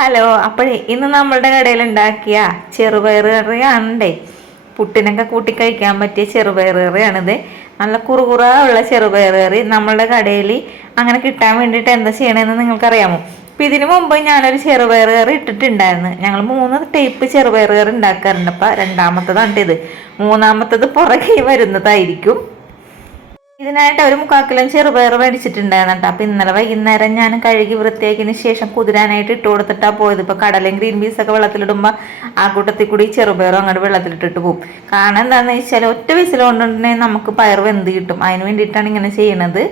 Hello, അപ്പോഴേ ഇന്ന് നമ്മളുടെ കടയിൽ ഉണ്ടാക്കിയ ചെറുപയർ കറിയാണേ. പുട്ടിനൊക്കെ കൂട്ടി കഴിക്കാൻ പറ്റിയ ചെറുപയർ കറിയാണിത്. നല്ല കുറുകുറ ഉള്ള ചെറുപയർ കറി നമ്മളുടെ കടയിൽ അങ്ങനെ കിട്ടാൻ വേണ്ടിയിട്ട് എന്താ ചെയ്യണമെന്ന് നിങ്ങൾക്കറിയാമോ? അപ്പം ഇതിനു മുമ്പ് ഞാനൊരു ചെറുപയർ കറി ഇട്ടിട്ടുണ്ടായിരുന്നു. ഞങ്ങൾ 3 ടൈപ്പ് ചെറുപയർ കറി ഉണ്ടാക്കാറുണ്ട്. അപ്പം രണ്ടാമത്തതാണ് ഇത്. മൂന്നാമത്തത് പുറകെ വരുന്നതായിരിക്കും. ഇതിനായിട്ട് ഒരു 3/4 കിലോ ചെറുപയർ മേടിച്ചിട്ടുണ്ടായിരുന്നു കേട്ടോ. അപ്പം ഇന്നലെ വൈകുന്നേരം ഞാൻ കഴുകി വൃത്തിയാക്കിയതിന് ശേഷം കുതിരാനായിട്ട് ഇട്ട് കൊടുത്തിട്ടാണ് പോയത്. ഇപ്പോൾ കടലയും ഗ്രീൻ പീസൊക്കെ വെള്ളത്തിലിടുമ്പോൾ ആ കൂട്ടത്തിൽ കൂടി ചെറുപയറും അങ്ങോട്ട് വെള്ളത്തിലിട്ടിട്ട് പോകും. കാരണം എന്താണെന്ന് വെച്ചാൽ ഒറ്റ വിസിൽ കൊണ്ടുതന്നെ നമുക്ക് പയർ വെന്ത് കിട്ടും. അതിന് വേണ്ടിയിട്ടാണ് ഇങ്ങനെ ചെയ്യണത്.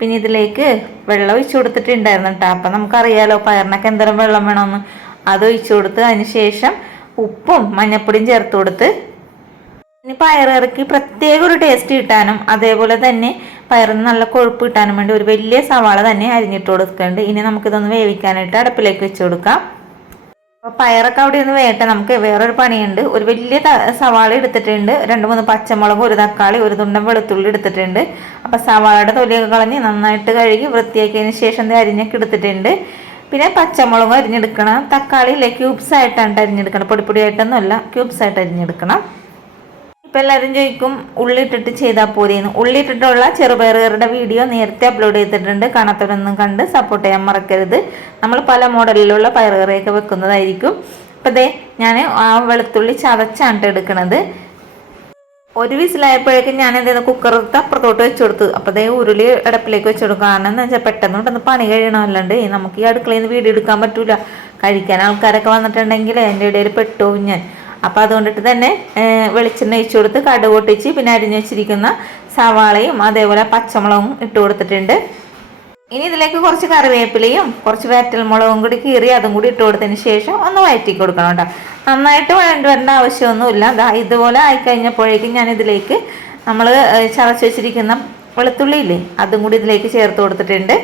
പിന്നെ ഇതിലേക്ക് വെള്ളം ഒഴിച്ചു കൊടുത്തിട്ടുണ്ടായിരുന്നു കേട്ടോ. അപ്പം നമുക്കറിയാലോ പയറിനൊക്കെ എന്തോരം വെള്ളം വേണമെന്ന്. അത് ഒഴിച്ചു കൊടുത്ത് അതിന് ശേഷം ഉപ്പും മഞ്ഞൾപ്പൊടിയും ചേർത്ത് കൊടുത്ത് ഇനി പയറിറക്കി പ്രത്യേക ഒരു ടേസ്റ്റ് കിട്ടാനും അതേപോലെ തന്നെ പയറിന് നല്ല കൊഴുപ്പ് കിട്ടാനും വേണ്ടി ഒരു വലിയ സവാള തന്നെ അരിഞ്ഞിട്ട് കൊടുക്കുന്നുണ്ട്. ഇനി നമുക്കിതൊന്ന് വേവിക്കാനായിട്ട് അടുപ്പിലേക്ക് വെച്ച് കൊടുക്കാം. അപ്പോൾ പയറൊക്കെ അവിടെ ഒന്ന് വേട്ടെ. നമുക്ക് വേറൊരു പണിയുണ്ട്. ഒരു വലിയ സവാള എടുത്തിട്ടുണ്ട്, 2-3 പച്ചമുളക്, ഒരു തക്കാളി, ഒരു തുണ്ടൻ വെളുത്തുള്ളി എടുത്തിട്ടുണ്ട്. അപ്പോൾ സവാളയുടെ തൊലിയൊക്കെ കളഞ്ഞ് നന്നായിട്ട് കഴുകി വൃത്തിയാക്കിയതിന് ശേഷം അരിഞ്ഞൊക്കെ എടുത്തിട്ടുണ്ട്. പിന്നെ പച്ചമുളകും അരിഞ്ഞെടുക്കണം. തക്കാളി ക്യൂബ്സ് ആയിട്ടാണ് അരിഞ്ഞെടുക്കണം, പൊടിപ്പൊടിയായിട്ടൊന്നുമല്ല, ക്യൂബ്സ് ആയിട്ട് അരിഞ്ഞെടുക്കണം. ഇപ്പം എല്ലാവരും ചോദിക്കും ഉള്ളിട്ടിട്ട് ചെയ്താൽ പോരെയെന്ന്. ഉള്ളിട്ടിട്ടുള്ള ചെറുപയറുകളുടെ വീഡിയോ നേരത്തെ അപ്ലോഡ് ചെയ്തിട്ടുണ്ട്. കാണാത്തവരൊന്നും കണ്ട് സപ്പോർട്ട് ചെയ്യാൻ മറക്കരുത്. നമ്മൾ പല മോഡലിലുള്ള പയറുകറിയൊക്കെ വെക്കുന്നതായിരിക്കും. അപ്പം ദേ ഞാൻ ആ വെളുത്തുള്ളി ചതച്ചാണ് എടുക്കണത്. ഒരു വിസിലായപ്പോഴേക്കും ഞാൻ എന്തായിരുന്നു കുക്കറത്ത് അപ്പുറത്തോട്ട് വെച്ച് കൊടുത്തു. അപ്പോൾ ദേ ഉരുളി അടുപ്പിലേക്ക് വെച്ച് കൊടുക്കുക. കാരണം എന്താ വെച്ചാൽ പെട്ടെന്ന് പണി കഴിയണമല്ലാണ്ട് നമുക്ക് ഈ അടുക്കളയിൽ നിന്ന് വീഡിയോ എടുക്കാൻ പറ്റൂല. കഴിക്കാൻ ആൾക്കാരൊക്കെ വന്നിട്ടുണ്ടെങ്കിൽ എൻ്റെ ഇടയിൽ പെട്ടുപോകും ഞാൻ. അപ്പോൾ അതുകൊണ്ടിട്ട് തന്നെ വെളിച്ചെണ്ണ ഒഴിച്ചു കൊടുത്ത് കടുക് പൊട്ടിച്ച് പിന്നെ അരിഞ്ഞു വെച്ചിരിക്കുന്ന സവാളയും അതേപോലെ പച്ചമുളകും ഇട്ട് കൊടുത്തിട്ടുണ്ട്. ഇനി ഇതിലേക്ക് കുറച്ച് കറിവേപ്പിലയും കുറച്ച് വറ്റൽമുളകും കൂടി കീറി അതും കൂടി ഇട്ട് കൊടുത്തതിന് ശേഷം ഒന്ന് വഴറ്റി കൊടുക്കണം കേട്ടോ. നന്നായിട്ട് വരേണ്ട ആവശ്യമൊന്നുമില്ല. ഇതുപോലെ ആയിക്കഴിഞ്ഞപ്പോഴേക്കും ഞാൻ ഇതിലേക്ക് നമ്മൾ ചതച്ച് വെച്ചിരിക്കുന്ന വെളുത്തുള്ളി ഇല്ലേ, അതും കൂടി ഇതിലേക്ക് ചേർത്ത് കൊടുത്തിട്ടുണ്ട്.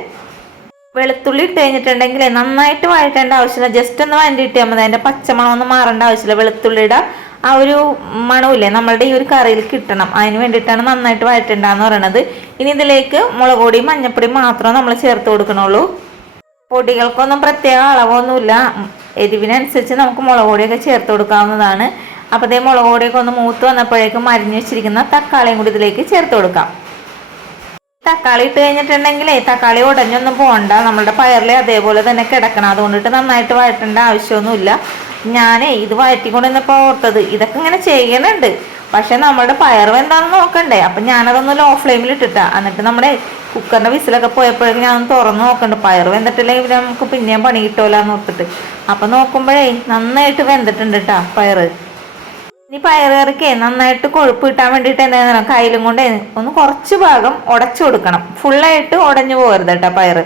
വെളുത്തുള്ളി ഇട്ട് കഴിഞ്ഞിട്ടുണ്ടെങ്കിൽ നന്നായിട്ട് വഴറ്റേണ്ട ആവശ്യമില്ല, ജസ്റ്റ് ഒന്ന് വഴറ്റിയിട്ടാൽ മതി. അതിൻ്റെ പച്ചമണം ഒന്നും മാറേണ്ട ആവശ്യമില്ല. വെളുത്തുള്ളിയുടെ ആ ഒരു മണമില്ലേ നമ്മളുടെ ഈ ഒരു കറിയിൽ കിട്ടണം. അതിന് വേണ്ടിയിട്ടാണ് നന്നായിട്ട് വഴറ്റേണ്ടതെന്ന് പറയണത്. ഇനി ഇതിലേക്ക് മുളക് പൊടിയും മഞ്ഞൾപ്പൊടിയും മാത്രമേ നമ്മൾ ചേർത്ത് കൊടുക്കണുള്ളൂ. പൊടികൾക്കൊന്നും പ്രത്യേക അളവൊന്നുമില്ല. എരിവിനനുസരിച്ച് നമുക്ക് മുളക് പൊടിയൊക്കെ ചേർത്ത് കൊടുക്കാവുന്നതാണ്. അപ്പോൾ അതേ മുളക് പൊടിയൊക്കെ ഒന്ന് മൂത്ത് വന്നപ്പോഴേക്കും അരിഞ്ഞു വെച്ചിരിക്കുന്ന തക്കാളിയും കൂടി ഇതിലേക്ക് ചേർത്ത് കൊടുക്കാം. തക്കാളി ഇട്ട് കഴിഞ്ഞിട്ടുണ്ടെങ്കിലേ തക്കാളി ഉടഞ്ഞൊന്നും പോകണ്ട, നമ്മളുടെ പയറിൽ അതേപോലെ തന്നെ കിടക്കണം. അതുകൊണ്ടിട്ട് നന്നായിട്ട് വഴറ്റേണ്ട ആവശ്യമൊന്നുമില്ല. ഞാനേ ഇത് വഴറ്റിക്കൊണ്ടിരുന്നപ്പോൾ ഓർത്തത് ഇതൊക്കെ ഇങ്ങനെ ചെയ്യണുണ്ട്, പക്ഷെ നമ്മളുടെ പയർ എന്താണെന്ന് നോക്കണ്ടേ. അപ്പം ഞാനതൊന്ന് ലോ ഫ്ലെയിമിൽ ഇട്ടിട്ടാ. എന്നിട്ട് നമ്മുടെ കുക്കറിൻ്റെ വിസിലൊക്കെ പോയപ്പോഴേക്കും ഞാനൊന്ന് തുറന്ന് നോക്കണ്ട്. പയർ വെന്തിട്ടില്ലെങ്കിൽ നമുക്ക് പിന്നെയും പണി കിട്ടുമല്ലോ ഓർത്തിട്ട്. അപ്പം നോക്കുമ്പോഴേ നന്നായിട്ട് വെന്തിട്ടുണ്ട് കേട്ടോ പയർ. ഇനി പയറുകറിക്ക് നന്നായിട്ട് കൊഴുപ്പ് കിട്ടാൻ വേണ്ടിയിട്ട് എന്താ കയ്യിലും കൊണ്ട് ഒന്ന് കുറച്ച് ഭാഗം ഉടച്ചു കൊടുക്കണം. ഫുള്ളായിട്ട് ഉടഞ്ഞു പോകരുത് കേട്ടോ പയർ.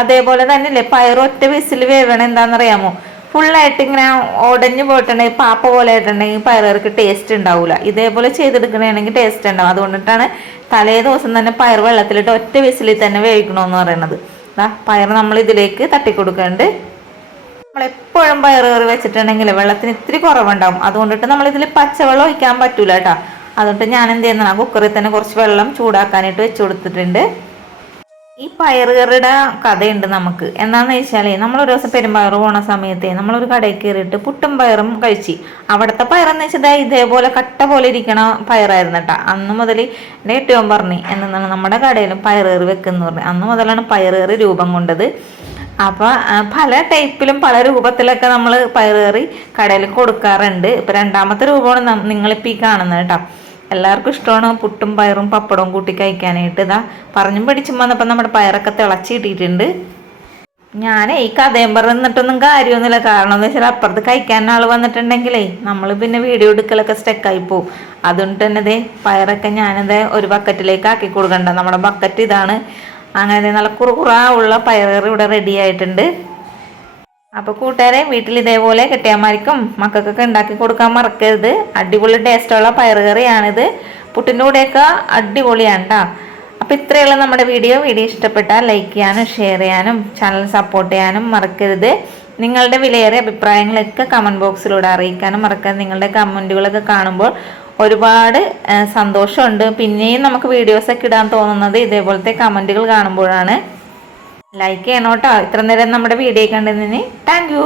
അതേപോലെ തന്നെ ഇല്ലേ പയർ ഒറ്റ വിസിൽ വേവണം. എന്താണെന്നറിയാമോ? ഫുള്ളായിട്ട് ഇങ്ങനെ ഉടഞ്ഞു പോയിട്ടുണ്ടെങ്കിൽ പാപ്പ പോലെ ആയിട്ടുണ്ടെങ്കിൽ പയറുകറിക്ക് ടേസ്റ്റ് ഉണ്ടാവില്ല. ഇതേപോലെ ചെയ്തെടുക്കണമെങ്കിൽ ടേസ്റ്റ് ഉണ്ടാവും. അതുകൊണ്ടിട്ടാണ് തലേ ദിവസം തന്നെ പയർ വെള്ളത്തിലിട്ട് ഒറ്റ വിസിലിൽ തന്നെ വേവിക്കണമെന്ന് പറയുന്നത്. പയർ നമ്മൾ ഇതിലേക്ക് തട്ടിക്കൊടുക്കുന്നുണ്ട്. നമ്മളെപ്പോഴും പയറ് കറി വെച്ചിട്ടുണ്ടെങ്കിൽ വെള്ളത്തിന് ഇത്തിരി കുറവുണ്ടാവും. അതുകൊണ്ടിട്ട് നമ്മളിതിൽ പച്ചവെള്ളം ഒഴിക്കാൻ പറ്റൂല കേട്ടോ. അതുകൊണ്ട് ഞാൻ എന്ത് ചെയ്യുന്ന കുക്കറിൽ തന്നെ കുറച്ച് വെള്ളം ചൂടാക്കാനായിട്ട് വെച്ച് കൊടുത്തിട്ടുണ്ട്. ഈ പയറ് കറിയുടെ കഥയുണ്ട് നമുക്ക്. എന്താണെന്ന് വെച്ചാൽ നമ്മളൊരു ദിവസം പെരുമ്പയർ പോണ സമയത്ത് നമ്മളൊരു കടയിൽ കയറിയിട്ട് പുട്ടും പയറും കഴിച്ച്. അവിടുത്തെ പയറെന്ന് വെച്ചാൽ ഇതേപോലെ കട്ട പോലെ ഇരിക്കണ പയറായിരുന്നു കേട്ടോ. അന്ന് മുതൽ എൻ്റെ ഏറ്റവും പറഞ്ഞു എന്നാണ് നമ്മുടെ കടയിലും പയറ് കറി വെക്കുന്ന പറഞ്ഞു. അന്ന് മുതലാണ് പയറ് കറി രൂപം കൊണ്ടത്. അപ്പോൾ പല ടൈപ്പിലും പല രൂപത്തിലൊക്കെ നമ്മൾ പയറ് കറി കടയിൽ കൊടുക്കാറുണ്ട്. ഇപ്പം രണ്ടാമത്തെ രൂപമാണ് നിങ്ങളിപ്പോൾ ഈ കാണുന്നത് കേട്ടോ. എല്ലാവർക്കും ഇഷ്ടമാണ് പുട്ടും പയറും പപ്പടവും കൂട്ടി കഴിക്കാനായിട്ട്. പറഞ്ഞും പിടിച്ചും വന്നപ്പോൾ നമ്മുടെ പയറൊക്കെ തിളച്ച് കിട്ടിയിട്ടുണ്ട്. ഞാൻ ഈ കഥയും പറഞ്ഞിട്ടൊന്നും കാര്യമൊന്നുമില്ല. കാരണം എന്താ വെച്ചാൽ അപ്പുറത്ത് കഴിക്കാൻ ആൾ വന്നിട്ടുണ്ടെങ്കിലേ നമ്മൾ പിന്നെ വീഡിയോ എടുക്കലൊക്കെ സ്റ്റക്കായി പോവും. അതുകൊണ്ട് തന്നെ ദേ പയറൊക്കെ ഞാനത് ഒരു ബക്കറ്റിലേക്ക് ആക്കി കൊടുക്കണ്ട. നമ്മുടെ ബക്കറ്റ് ഇതാണ്. അങ്ങനെ നല്ല കുറുകുറ ഉള്ള പയറുകറി ഇവിടെ റെഡി ആയിട്ടുണ്ട്. അപ്പോൾ കൂട്ടുകാരെ വീട്ടിൽ ഇതേപോലെ കെട്ടിയന്മാർക്കും മക്കൾക്കൊക്കെ ഉണ്ടാക്കി കൊടുക്കാൻ മറക്കരുത്. അടിപൊളി ടേസ്റ്റുള്ള പയറുകറിയാണിത്. പുട്ടിൻ്റെ കൂടെയൊക്കെ അടിപൊളിയാണ് കേട്ടോ. അപ്പോൾ ഇത്രയുള്ള നമ്മുടെ വീഡിയോ ഇഷ്ടപ്പെട്ടാൽ ലൈക്ക് ചെയ്യാനും ഷെയർ ചെയ്യാനും ചാനൽ സപ്പോർട്ട് ചെയ്യാനും മറക്കരുത്. നിങ്ങളുടെ വിലയേറിയ അഭിപ്രായങ്ങളൊക്കെ കമൻറ്റ് ബോക്സിലൂടെ അറിയിക്കാനും മറക്കരുത്. നിങ്ങളുടെ കമൻറ്റുകളൊക്കെ കാണുമ്പോൾ ഒരുപാട് സന്തോഷമുണ്ട്. പിന്നെയും നമുക്ക് വീഡിയോസൊക്കെ ഇടാൻ തോന്നുന്നത് ഇതേപോലത്തെ കമൻറ്റുകൾ കാണുമ്പോഴാണ്. ലൈക്ക് ചെയ്യണം കേട്ടോ. ഇത്ര നേരം നമ്മുടെ വീഡിയോ കണ്ടതിന് താങ്ക് യു.